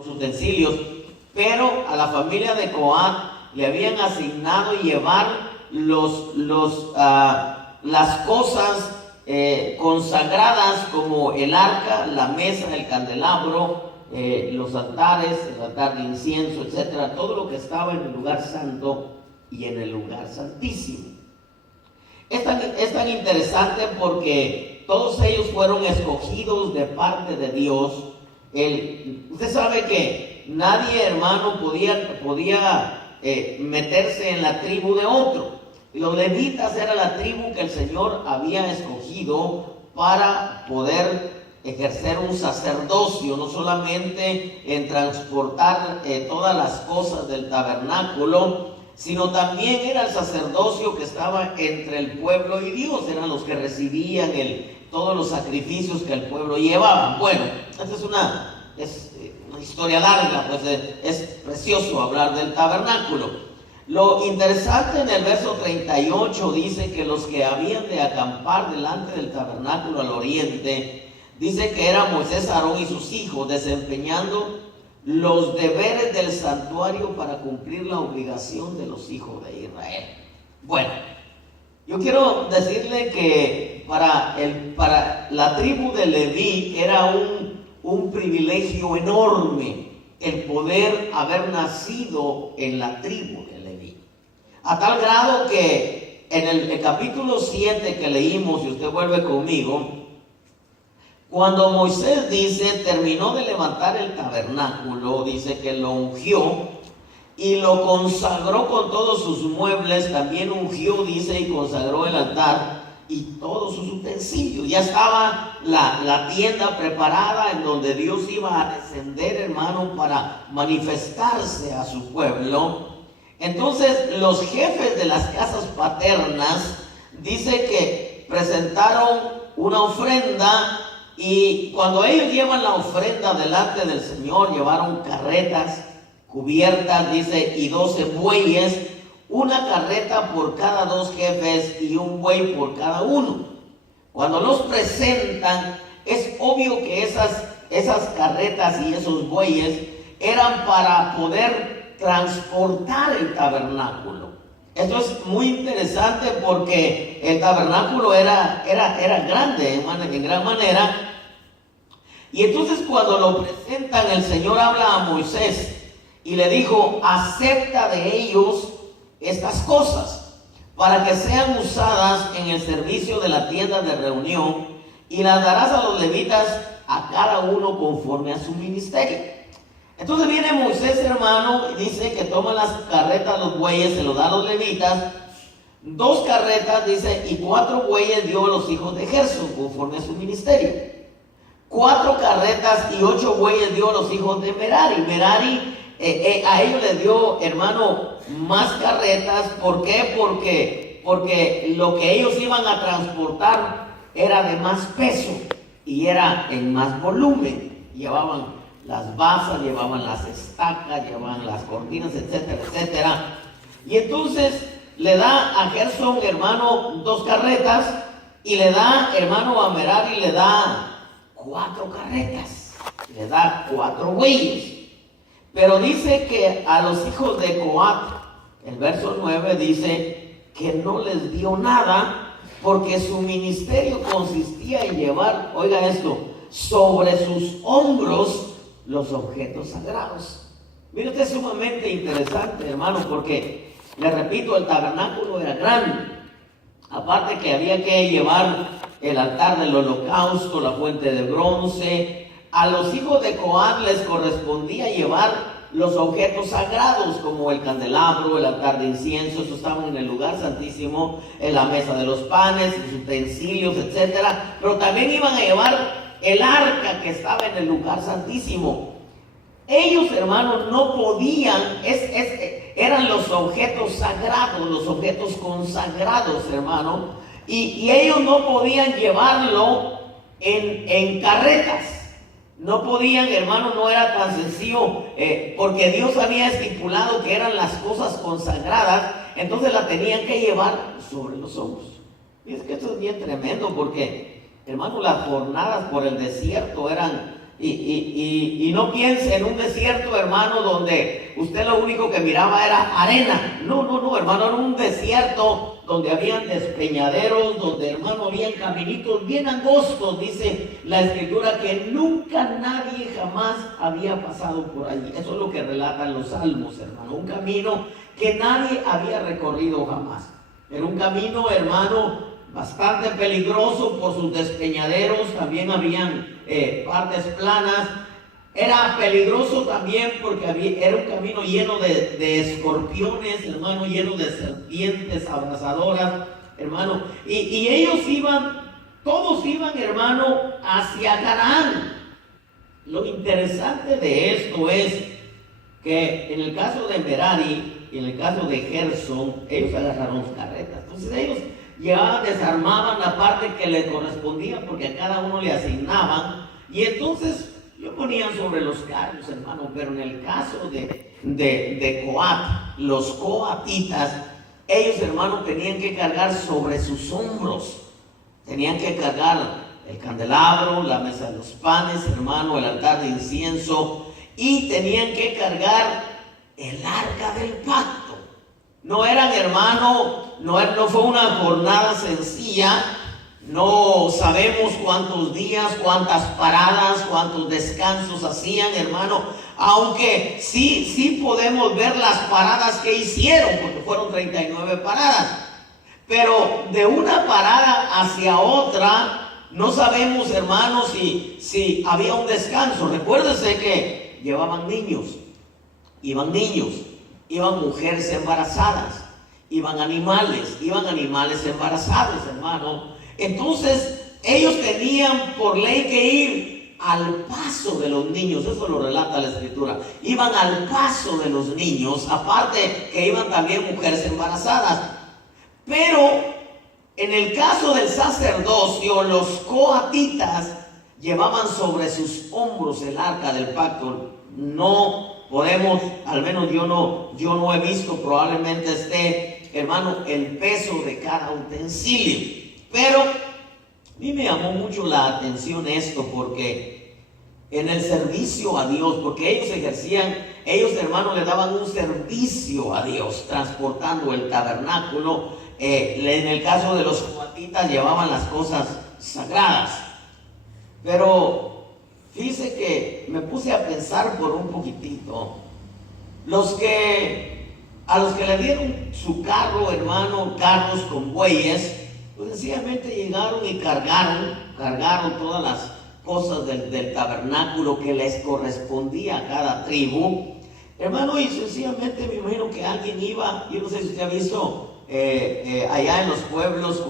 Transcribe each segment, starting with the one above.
los utensilios, pero a la familia de Coat le habían asignado llevar las cosas consagradas, como el arca, la mesa, el candelabro, los altares, el altar de incienso, etcétera, todo lo que estaba en el lugar santo y en el lugar santísimo. Es tan interesante porque todos ellos fueron escogidos de parte de Dios. Usted sabe que nadie, hermano, podía meterse en la tribu de otro. Los levitas era la tribu que el Señor había escogido para poder ejercer un sacerdocio, no solamente en transportar todas las cosas del tabernáculo, sino también era el sacerdocio que estaba entre el pueblo y Dios. Eran los que recibían todos los sacrificios que el pueblo llevaba. Bueno, esta es una historia larga, pues es precioso hablar del tabernáculo. Lo interesante, en el verso 38 dice que los que habían de acampar delante del tabernáculo al oriente, dice que eran Moisés, Aarón y sus hijos, desempeñando los deberes del santuario para cumplir la obligación de los hijos de Israel. Bueno, yo quiero decirle que para la tribu de Leví era un privilegio enorme el poder haber nacido en la tribu de Leví. A tal grado que en el capítulo 7 que leímos, si usted vuelve conmigo, cuando Moisés terminó de levantar el tabernáculo, dice que lo ungió y lo consagró con todos sus muebles. También ungió, dice, y consagró el altar y todos sus utensilios. Ya estaba la tienda preparada en donde Dios iba a descender, hermano, para manifestarse a su pueblo. Entonces los jefes de las casas paternas, dice que presentaron una ofrenda. Y cuando ellos llevan la ofrenda delante del Señor, llevaron carretas cubiertas, dice, y 12 bueyes, una carreta por cada 2 jefes y un buey por cada uno. Cuando los presentan, es obvio que esas carretas y esos bueyes eran para poder transportar el tabernáculo. Esto es muy interesante porque el tabernáculo era grande en gran manera. Y entonces cuando lo presentan, el Señor habla a Moisés y le dijo: acepta de ellos estas cosas para que sean usadas en el servicio de la tienda de reunión, y las darás a los levitas a cada uno conforme a su ministerio. Entonces viene Moisés, hermano, y dice que toma las carretas, los bueyes, se los da a los levitas. 2 carretas, dice, y 4 bueyes dio a los hijos de Gersón conforme a su ministerio. 4 carretas y 8 bueyes dio a los hijos de Merari. Merari a ellos les dio, hermano, más carretas. ¿Por qué? Porque lo que ellos iban a transportar era de más peso y era en más volumen. Llevaban las basas, llevaban las estacas, llevaban las cortinas, etcétera, etcétera. Y entonces le da a Gersón, hermano, 2 carretas, y le da, hermano, a Merari le da 4 carretas, le da 4 bueyes. Pero dice que a los hijos de Coat, el verso 9 dice que no les dio nada, porque su ministerio consistía en llevar, oiga esto, sobre sus hombros los objetos sagrados. Mire, esto es sumamente interesante, hermano, porque, le repito, el tabernáculo era grande. Aparte que había que llevar el altar del holocausto, la fuente de bronce. A los hijos de Coat les correspondía llevar los objetos sagrados, como el candelabro, el altar de incienso. Eso estaban en el lugar santísimo, en la mesa de los panes, los utensilios, etcétera. Pero también iban a llevar el arca que estaba en el lugar santísimo. Ellos, hermanos, no podían, eran los objetos sagrados, los objetos consagrados, hermano, y ellos no podían llevarlo en carretas. No podían, hermano, no era tan sencillo, porque Dios había estipulado que eran las cosas consagradas, entonces la tenían que llevar sobre los hombros. Y es que esto es bien tremendo, porque, hermano, las jornadas por el desierto eran Y no piense en un desierto, hermano, donde usted lo único que miraba era arena. No, hermano, era un desierto donde habían despeñaderos, donde, hermano, habían caminitos bien angostos. Dice la Escritura que nunca nadie jamás había pasado por allí. Eso es lo que relatan los salmos, hermano. Un camino que nadie había recorrido jamás. Era un camino, hermano, bastante peligroso por sus despeñaderos. También habían partes planas. Era peligroso también porque era un camino lleno de escorpiones, hermano, lleno de serpientes abrasadoras, hermano. Y ellos todos iban, hermano, hacia Canaán. Lo interesante de esto es que en el caso de Merari y en el caso de Gersón, ellos agarraron sus carretas. Entonces ellos ya desarmaban la parte que les correspondía porque a cada uno le asignaban, y entonces lo ponían sobre los carros, hermano. Pero en el caso de Coat, los coatitas, ellos, hermano, tenían que cargar sobre sus hombros, tenían que cargar el candelabro, la mesa de los panes, hermano, el altar de incienso, y tenían que cargar el arca del pacto. No eran, hermano, no fue una jornada sencilla. No sabemos cuántos días, cuántas paradas, cuántos descansos hacían, hermano. Aunque sí podemos ver las paradas que hicieron, porque fueron 39 paradas. Pero de una parada hacia otra, no sabemos, hermano, si había un descanso. Recuérdese que llevaban niños, iban mujeres embarazadas, iban animales embarazados, hermano. Entonces ellos tenían por ley que ir al paso de los niños. Eso lo relata la Escritura. Iban al paso de los niños, aparte que iban también mujeres embarazadas. Pero en el caso del sacerdocio, los coatitas llevaban sobre sus hombros el arca del pacto. No podemos, al menos yo no he visto, probablemente esté, hermano, el peso de cada utensilio. Pero a mí me llamó mucho la atención esto, porque en el servicio a Dios, porque ellos, hermanos, le daban un servicio a Dios transportando el tabernáculo. En el caso de los coatitas llevaban las cosas sagradas. Pero fíjese que me puse a pensar por un poquitito. A los que le dieron su carro, hermano, carros con bueyes, pues sencillamente llegaron y cargaron todas las cosas del tabernáculo que les correspondía a cada tribu, hermano. Y sencillamente me imagino que alguien iba. Yo no sé si usted ha visto allá en los pueblos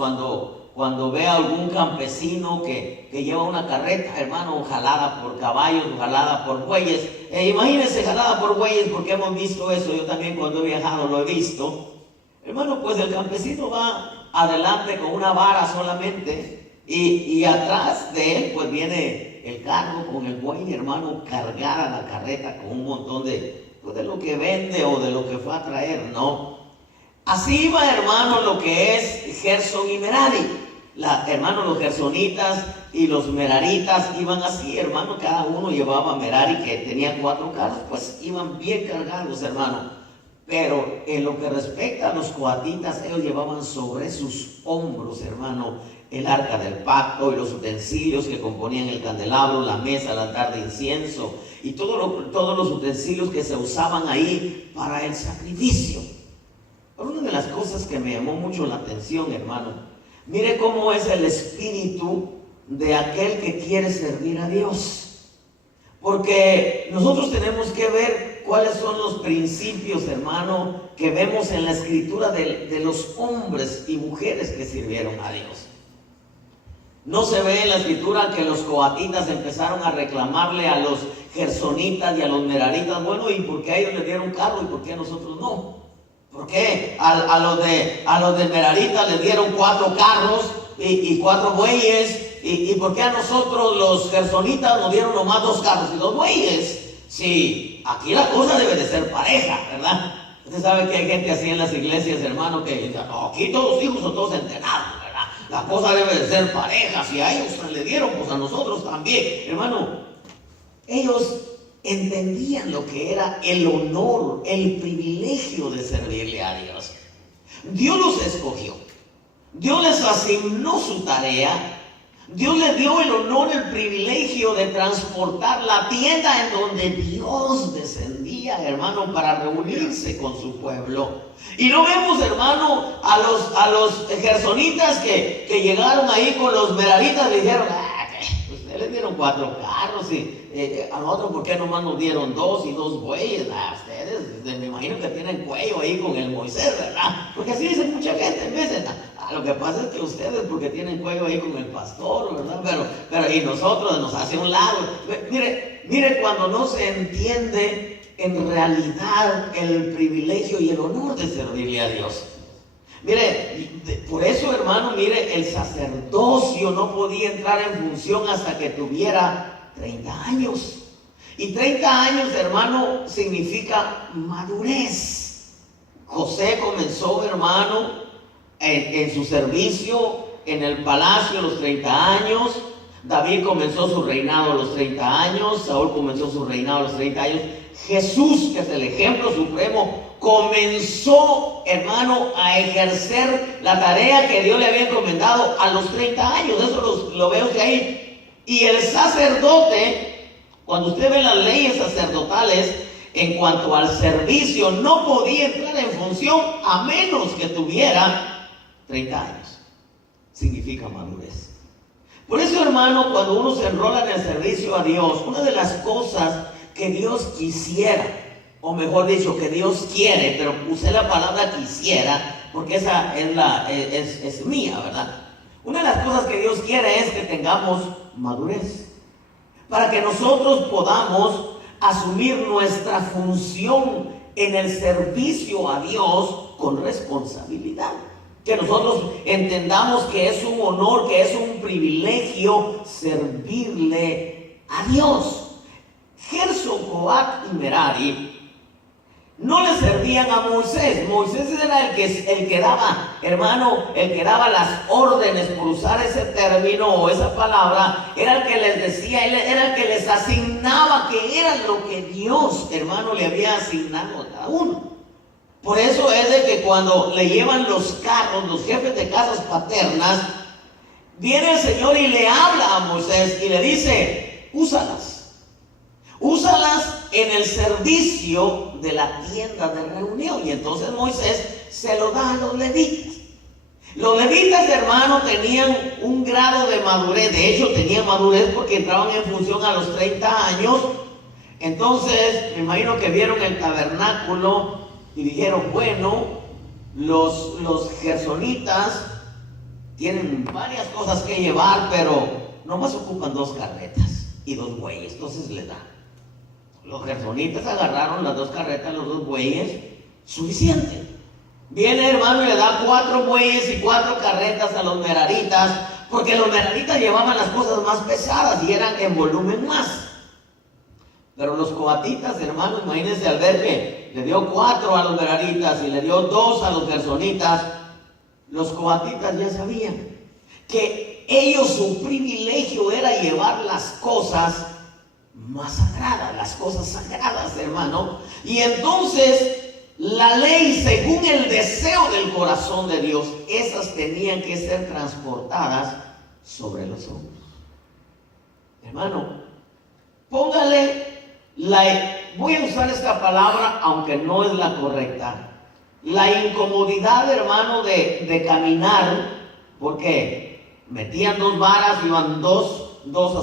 cuando ve a algún campesino que lleva una carreta, hermano, jalada por caballos, jalada por bueyes. Imagínense, jalada por bueyes, porque hemos visto eso. Yo también cuando he viajado lo he visto. Hermano, pues el campesino va adelante con una vara solamente, y atrás de él pues viene el carro con el buey, hermano, cargada la carreta con un montón de lo que vende o de lo que fue a traer, ¿no? Así iba, hermano, lo que es Gersón y Merari. Hermano, los gersonitas y los meraritas iban así, hermano. Cada uno llevaba Merari, que tenía 4 carros, pues iban bien cargados, hermano. Pero en lo que respecta a los coatitas, ellos llevaban sobre sus hombros, hermano, el arca del pacto y los utensilios que componían el candelabro, la mesa, el altar de incienso y todos los utensilios que se usaban ahí para el sacrificio. Pero una de las cosas que me llamó mucho la atención, hermano, mire cómo es el espíritu de aquel que quiere servir a Dios. Porque nosotros tenemos que ver cuáles son los principios, hermano, que vemos en la Escritura de los hombres y mujeres que sirvieron a Dios. No se ve en la Escritura que los coatitas empezaron a reclamarle a los gersonitas y a los meraritas: bueno, ¿y por qué a ellos les dieron carro y por qué a nosotros no? ¿Por qué a los de meraritas les dieron 4 carros y 4 bueyes? ¿Y por qué a nosotros los gersonitas nos dieron nomás 2 carros y 2 bueyes? Sí, aquí la cosa debe de ser pareja, ¿verdad? Usted sabe que hay gente así en las iglesias, hermano, que dice: no, aquí todos los hijos son todos entrenados, ¿verdad? La cosa debe de ser pareja. Si a ellos le dieron, pues a nosotros también, hermano. Ellos entendían lo que era el honor, el privilegio de servirle a Dios. Dios los escogió. Dios les asignó su tarea. Dios les dio el honor, el privilegio de transportar la tienda en donde Dios descendía, hermano, para reunirse con su pueblo. Y no vemos, hermano, a los gersonitas que llegaron ahí con los meraritas y dijeron: ustedes les dieron 4 carros y a nosotros, ¿por qué nomás nos dieron 2 y 2 bueyes? Ustedes, me imagino que tienen cuello ahí con el Moisés, ¿verdad? Porque así dice mucha gente en veces. Lo que pasa es que ustedes, porque tienen cuello ahí con el pastor, ¿verdad? Pero y nosotros nos hace un lado. Mire cuando no se entiende en realidad el privilegio y el honor de servirle a Dios. Mire, por eso, hermano, mire, el sacerdocio no podía entrar en función hasta que tuviera 30 años. Y 30 años, hermano, significa madurez. José comenzó, hermano, en su servicio en el palacio a los 30 años. David comenzó su reinado a los 30 años. Saúl comenzó su reinado a los 30 años. Jesús, que es el ejemplo supremo, comenzó, hermano, a ejercer la tarea que Dios le había encomendado a los 30 años. Eso lo veo de ahí. Y el sacerdote, cuando usted ve las leyes sacerdotales en cuanto al servicio, no podía entrar en función a menos que tuviera 30 años. Significa madurez. Por eso, hermano, cuando uno se enrola en el servicio a Dios, una de las cosas que Dios quisiera, o mejor dicho, que Dios quiere, pero usé la palabra quisiera, porque esa es mía, ¿verdad? Una de las cosas que Dios quiere es que tengamos madurez, para que nosotros podamos asumir nuestra función en el servicio a Dios con responsabilidad. Que nosotros entendamos que es un honor, que es un privilegio servirle a Dios. Gerson, Coat y Merari no le servían a Moisés. Moisés era el que daba, hermano, el que daba las órdenes, por usar ese término o esa palabra. Era el que les decía, él era el que les asignaba que era lo que Dios, hermano, le había asignado a cada uno. Por eso es de que cuando le llevan los carros, los jefes de casas paternas, viene el Señor y le habla a Moisés y le dice: úsalas en el servicio de la tienda de reunión. Y entonces Moisés se lo da a los levitas. Los levitas, hermano, tenían un grado de madurez. De hecho, tenían madurez porque entraban en función a los 30 años. Entonces, me imagino que vieron el tabernáculo y dijeron: bueno, los gersonitas tienen varias cosas que llevar, pero nomás ocupan 2 carretas y 2 bueyes. Entonces les dan. Los gersonitas agarraron las 2 carretas, los 2 bueyes, suficiente. Viene, hermano, y le da 4 bueyes y 4 carretas a los meraritas, porque los meraritas llevaban las cosas más pesadas y eran en volumen más. Pero los coatitas, hermano, imagínense, al ver que le dio 4 a los meraritas y le dio 2 a los gersonitas, los coatitas ya sabían que ellos, su privilegio era llevar las cosas más sagradas, las cosas sagradas, hermano. Y entonces la ley, según el deseo del corazón de Dios, esas tenían que ser transportadas sobre los hombros. Hermano, póngale voy a usar esta palabra aunque no es la correcta, la incomodidad, hermano, de caminar, porque metían 2 varas, iban dos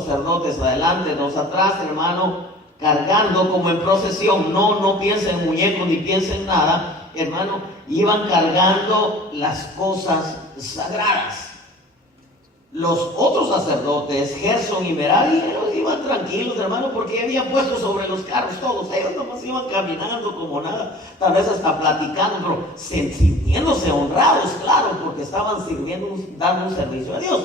sacerdotes adelante, 2 atrás, hermano, cargando como en procesión. No piensen en muñecos ni piensen en nada, hermano. Iban cargando las cosas sagradas. Los otros sacerdotes, Gerson y Merari, ellos iban tranquilos, hermano, porque habían puesto sobre los carros todos. Ellos nomás iban caminando como nada, tal vez hasta platicando, pero sintiéndose honrados, claro, porque estaban dando un servicio a Dios.